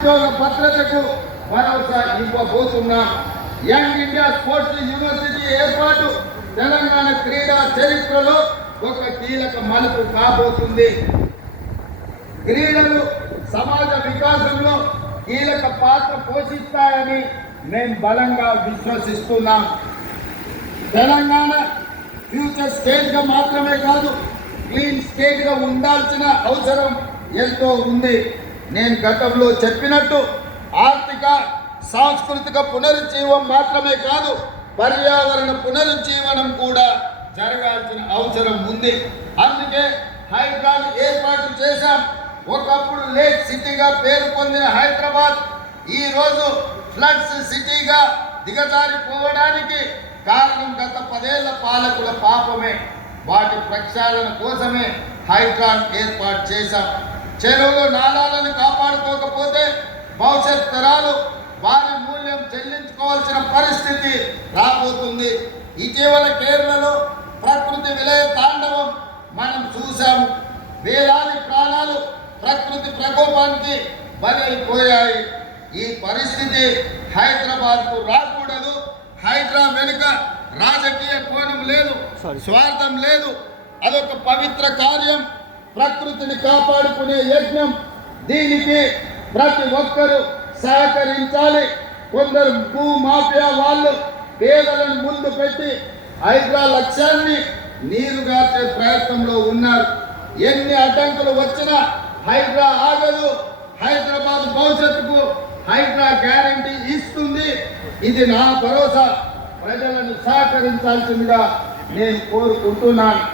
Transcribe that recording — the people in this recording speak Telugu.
భద్రతకు భరోసా ఇవ్వబోతున్నాం. యంగ్ ఇండియా స్పోర్ట్స్ యూనివర్సిటీ ఏర్పాటు తెలంగాణ క్రీడా చరిత్రలో ఒక కీలక మలుపు కాబోతుంది. క్రీడలు సమాజ వికాసంలో కీలక పాత్ర పోషిస్తాయని మేము బలంగా విశ్వసిస్తున్నాం. తెలంగాణ ఫ్యూచర్ స్టేట్గా మాత్రమే కాదు, క్లీన్ స్టేట్గా ఉండాల్సిన అవసరం ఎంతో ఉంది. నేను గతంలో చెప్పినట్టు ఆర్థిక సాంస్కృతిక పునరుజ్జీవం మాత్రమే కాదు, పర్యావరణ పునరుజ్జీవనం కూడా జరగాల్సిన అవసరం ఉంది. అందుకే హైడ్రాను ఏర్పాటు చేశాం. ఒకప్పుడు లేక్ సిటీగా పేరు పొందిన హైదరాబాద్ ఈరోజు ఫ్లడ్స్ సిటీగా దిగజారిపోవడానికి కారణం గత 10 ఏళ్ల పాలకుల పాపమే. వాటి ప్రక్షాళన కోసమే హైడ్రాన్ ఏర్పాటు చేశాం. చెరువులు నాలాలను కాపాడుకోకపోతే భవిష్యత్ తరాలు వారి మూల్యం చెల్లించుకోవాల్సిన పరిస్థితి రాబోతుంది. ఇటీవల కేరళలో ప్రకృతి విలయ తాండవం మనం చూసాము. వేలాది ప్రాణాలు ప్రకృతి ప్రకోపానికి బలైపోయాయి. ఈ పరిస్థితి హైదరాబాద్కు రాకూడదు. హైడ్రా వెనుక రాజకీయ కోణం లేదు, స్వార్థం లేదు. అదొక పవిత్ర కార్యం, ప్రకృతిని కాపాడుకునే యజ్ఞం. దీనికి ప్రతి ఒక్కరూ సహకరించాలి. కొందరు భూ మాఫియా వాళ్ళు పేదలను ముందు పెట్టి హైడ్రా లక్ష్యాన్ని నీరుగార్చే ప్రయత్నంలో ఉన్నారు. ఎన్ని అడ్డంకులు వచ్చినా హైడ్రా ఆగదు. హైదరాబాద్ భవిష్యత్తుకు హైడ్రా గ్యారంటీ ఇస్తుంది. ఇది నా భరోసా. ప్రజలను సహకరించాల్సిందిగా నేను కోరుకుంటున్నాను.